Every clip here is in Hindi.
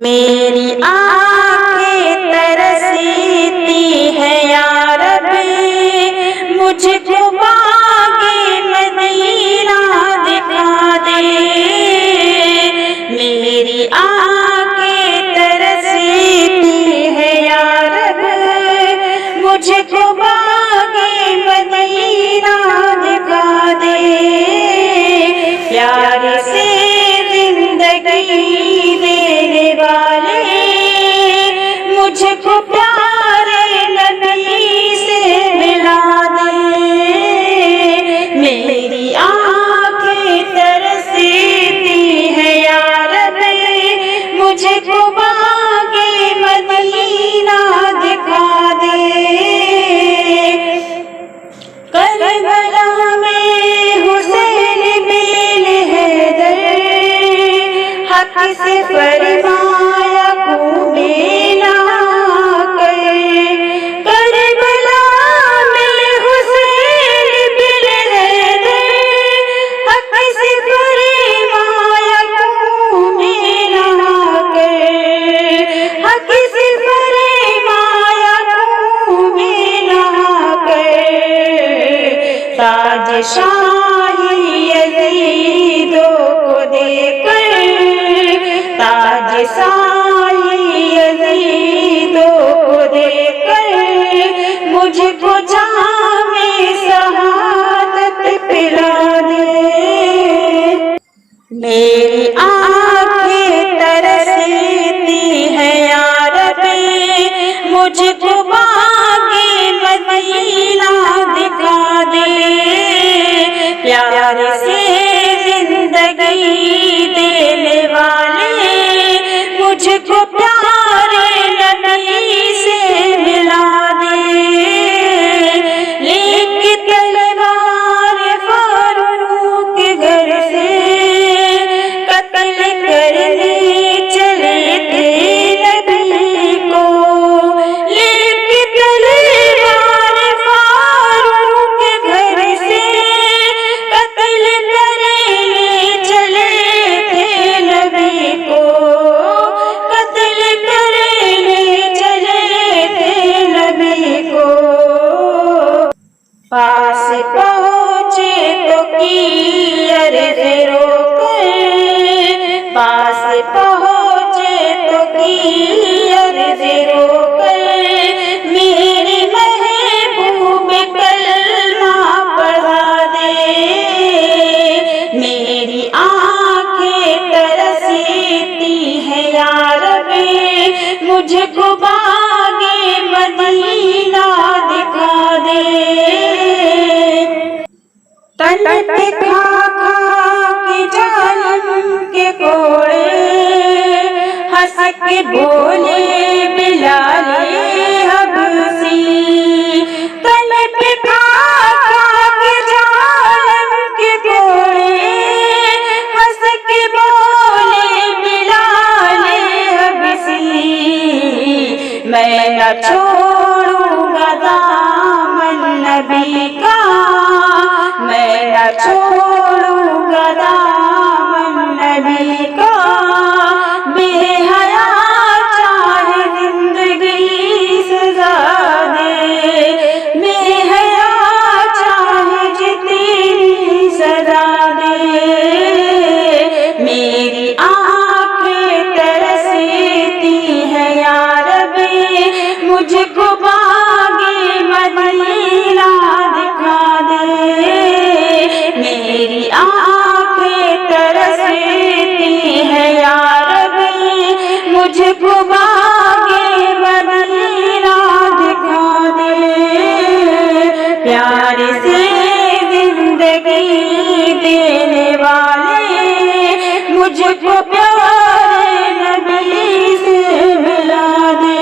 मेरी आँखें तरसती है या रब्बी, मुझको बाग़े मदीना दिखा दे। मेरी आँखें तरसती है या रब्बी, मुझको बाग़े मदीना दिखा दे। प्यार से जिंदगी देने वाले, मुझको प्यारे नबी से मिला दे। मेरी आँखें तरसती है या रब्बी, मुझको बाग़े मदीना दिखा दे। करबला में हुसैन बिन हैदर, हक से फरमाया कूदे ना कर। करबला में हुसैन बिन हैदर, हक से फरमाया कूदे ना कर। हक से फरमाया कूदे ना कर। ताज शाही यज़ीदों को देकर, ताज शाही यज़ीदों को देकर, मुझको जामे शहादत पिला दे। मेरी आँखें तरसती है या रब्बी, मुझको बाग़े मदीना दिखा दे। प्यार से जिंदगी देने वाले, मुझको प्यारे नबी से मिला दे। लेके तलवार फारूक के घर से, कत्ल करने चले थे नबी को। लेके तलवार फारूक के घर से, कत्ल करने चले थे नबी को। कत्ल करने चले थे नबी को। पास पहुँचे तो की अर्ज़ रोकर, पास पहुँचे तो की अर्ज़ रोकर, मेरे महबूब कलमा पढ़ा दे। मेरी आँखें तरसती है या रब्बी, मुझको बाग़े मदीना दिखा दे। तन पे खा खा के जालिम के कोड़े, हंस के बोले बिलाले हबसी। तन पे खा खा के जालिम के कोड़े, हंस के बोले बिलाले हबसी। मैं न छोड़ूंगा दामन नबी का, मैं न छोड़ूंगा दामन नबी का। बेहया चाहे जिंदगी सजा दे, बेहया चाहे जितनी सजा दे। मेरी आँखें तरसती है या रब्बी, मुझको बाग़े मदीना दिखा दे। मेरी आँखें तरसती है या रब्बी, मुझको बाग़े मदीना दिखा दे। प्यार से जिंदगी देने वाले, मुझको प्यारे नबी से मिला दे।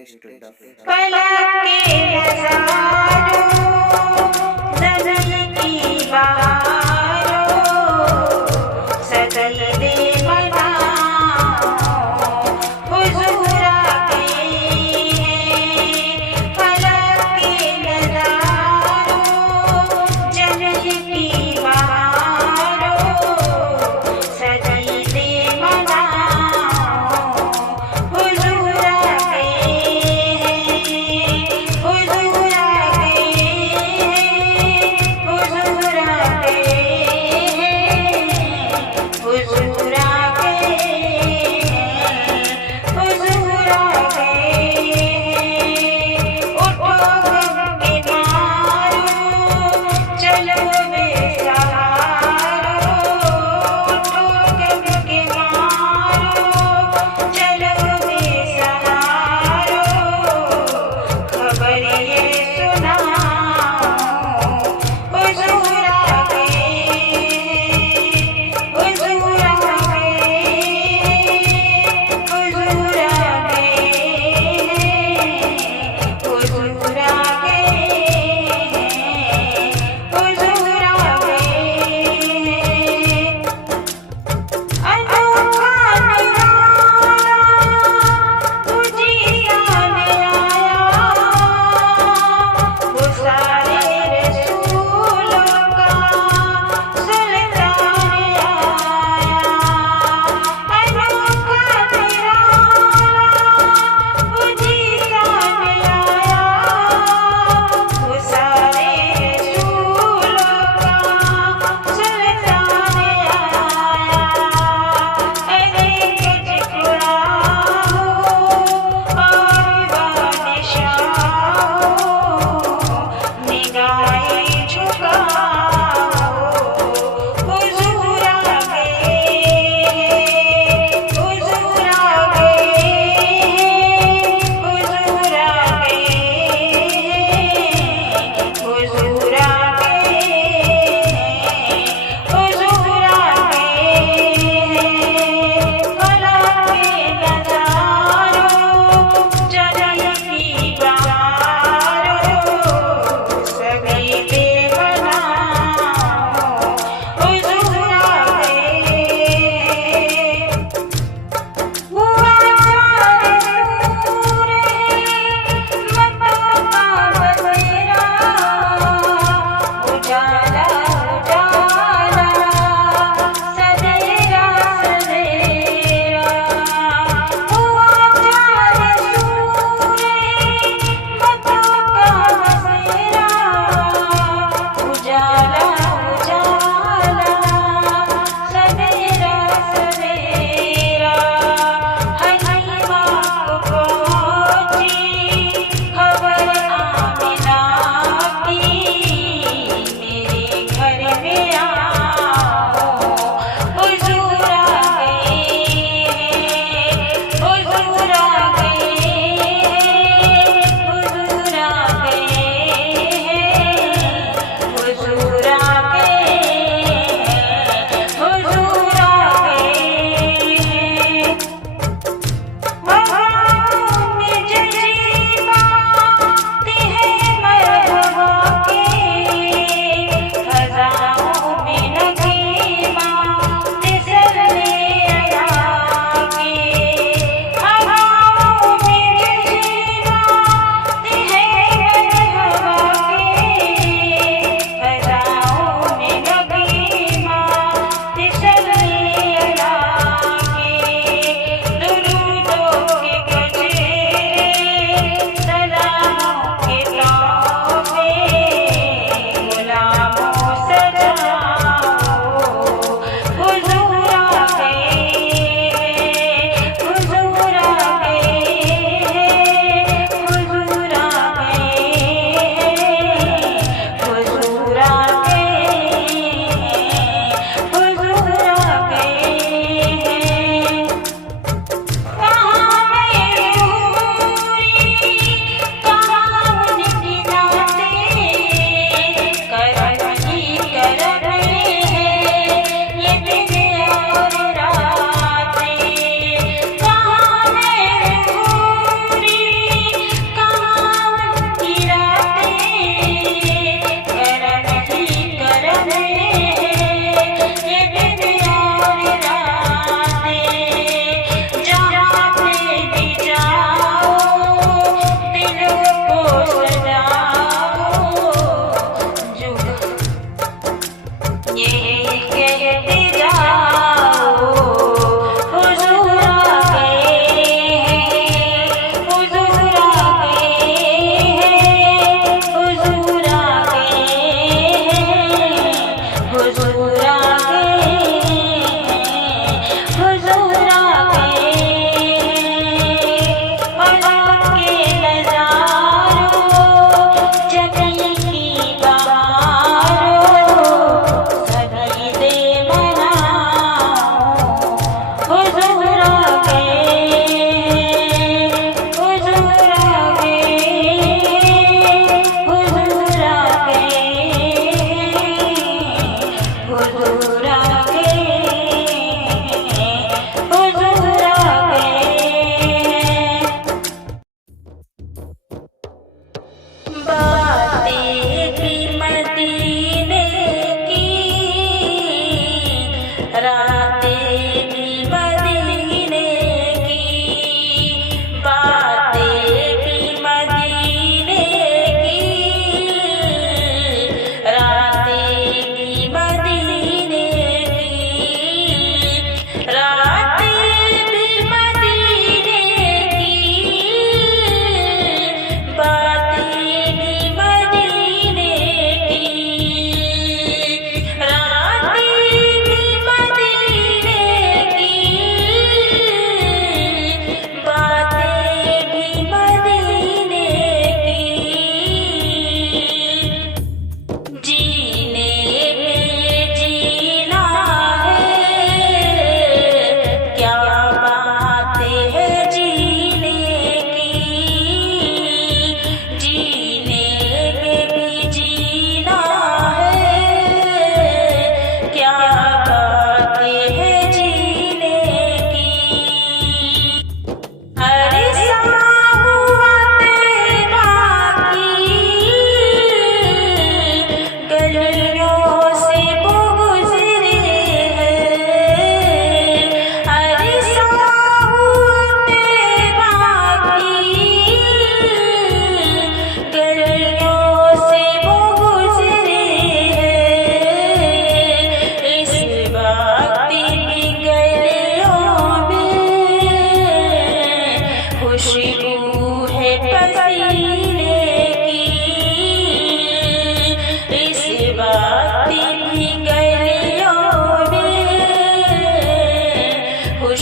फलक के नज़ारों ज़मीं की बहारों सजदे बनाओ हुज़ूर आ गए हैं। फलक के नज़ारों ज़मीं की बहारों सजदे बनाओ हुज़ूर आ गए हैं। हुज़ूर आ गए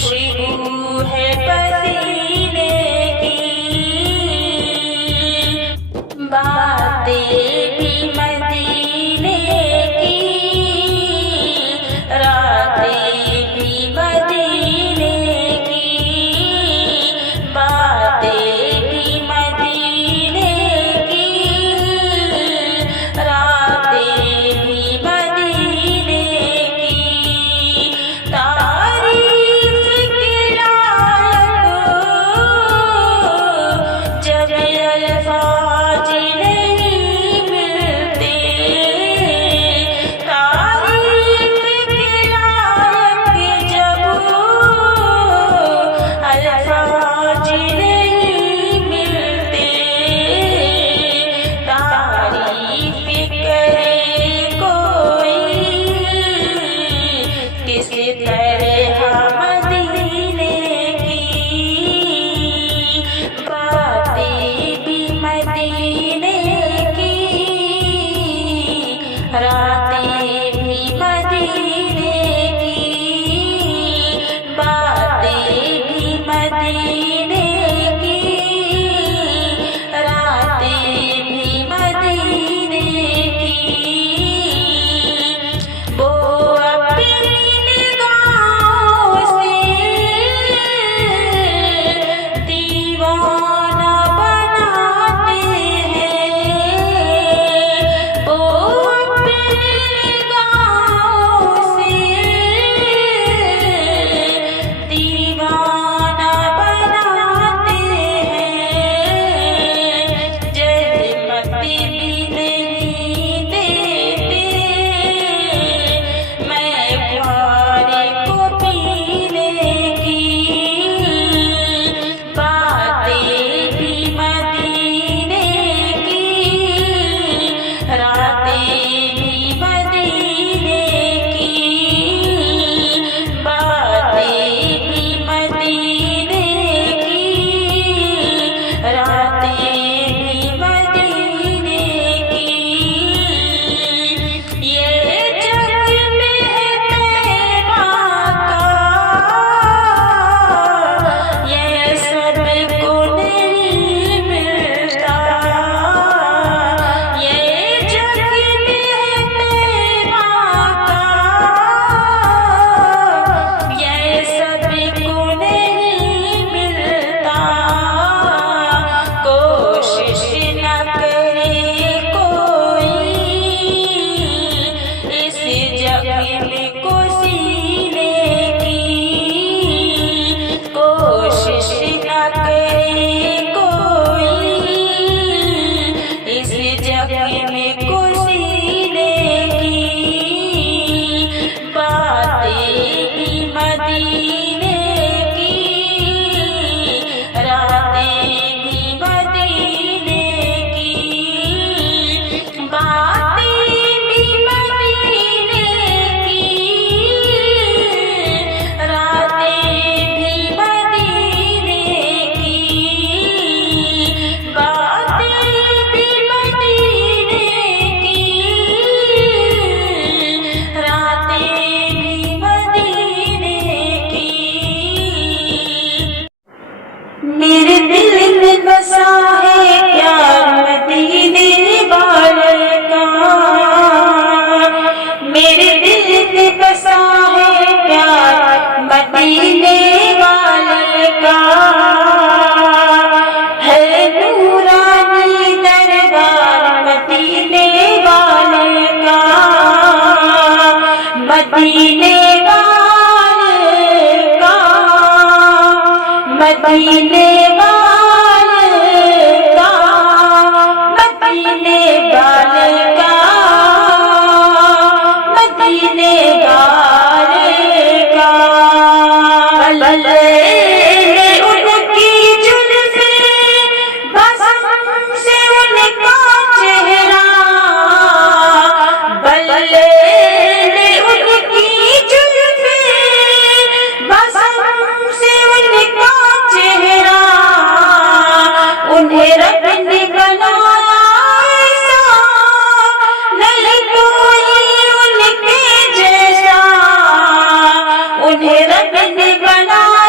खुशबू है पसीने की, बातें भी मदीने की, रातें भी मदीने की, बातें भी मदीने की, रातें भी मदीने की। तारीफ के लायक जब अल्फाज नहीं मिलते, तारीफ के लायक जब अल्फाज नहीं मिलते, तारीफ करे कोई किस तरह मदीने की, बातें भी मदीने की, रातें भी मदीने की, बातें भी मदीने की, रातें भी मदीने की। वो अपनी निगाहों से दीवाना बनाते हैं, वो अपनी निगाहों से दीवाना बनाते हैं। जहमत भी नहीं देते मैं प्यारे को पीने की, बातें भी मदीने की, रातें भी मदीने की, बातें भी मदीने की, रातें भी मदीने की। ये जग में है तैबा का, ये सबको नहीं मिलता, ये जग में है तैबा का, ये सबको नहीं मिलता। कोशिश न करे कोई इस जग में को सीने की, कोशिश न करे कोई इस जग में को सीने की, बातें भी मदीने की, रातें भी मदीने की, बातें भी मदीने की, रातें भी मदीने की, बातें भी मदीने की, रातें भी मदीने की। मेरे दिल में बसा है प्यार मदीने वाले का, मेरे दिल में बसा है प्यार मदीने वाले का, है नूरानी दरबार मदीने वाले का, मदीने वाले का, मदीने वाले का, मदीने वाले का, मदीने वाले का। बल्ले उनकी जुल्फे बसम से उनका चेहरा, बल्ले उनकी जुल्फे बसम से उनका चेहरा, उन्हें रब ने बनाया ऐसा, नहीं कोई उनके जैसा, उन्हें रब ने बनाया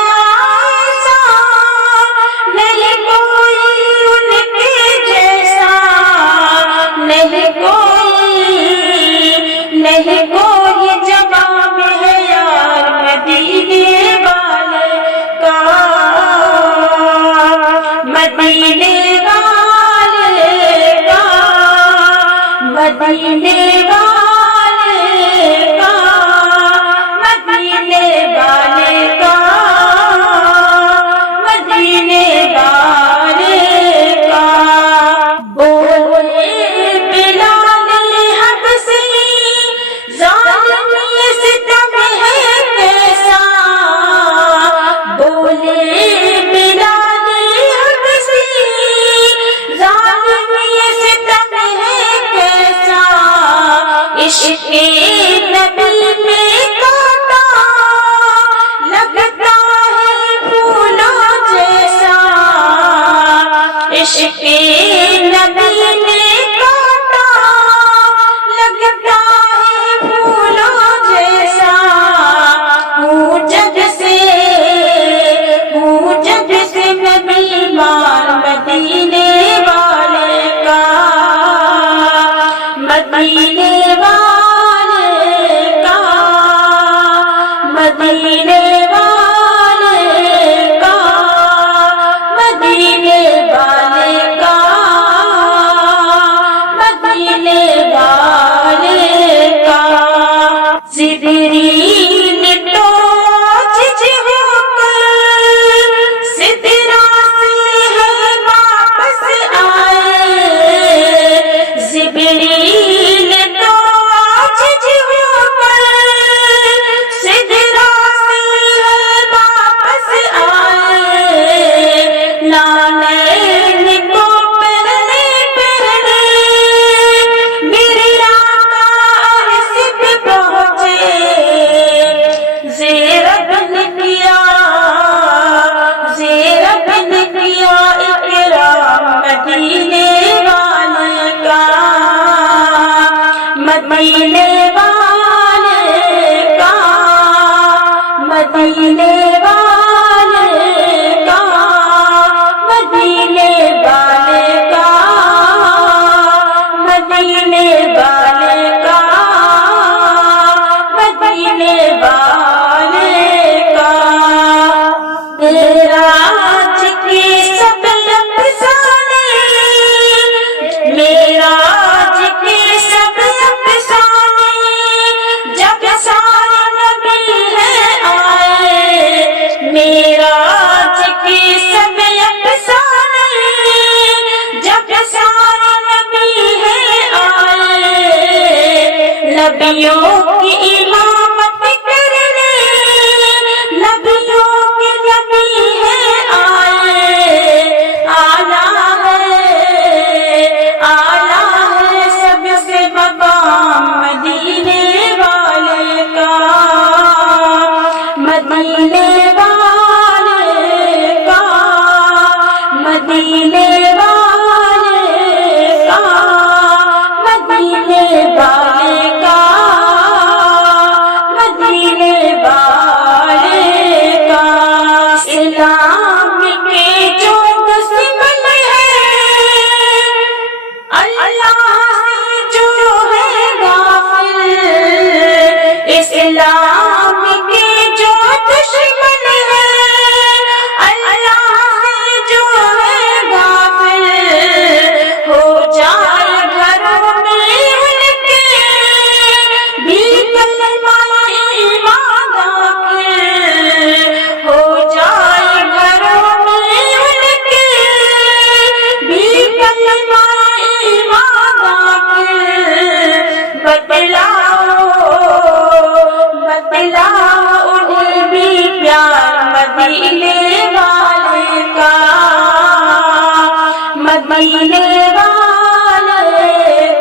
मदीने वाले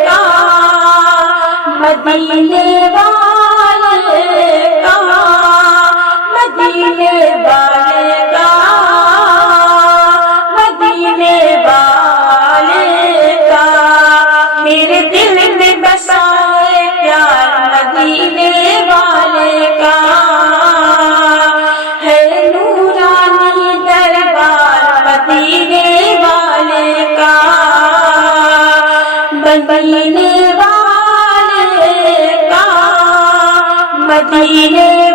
का, मदीने वाले का, मदीने वाले का, मदीने वाले का। मेरे दिल में बसा है प्यार मदीने वाले का, है नूरानी दरबार मदीने वाले का, मदीने वाले का, मदीने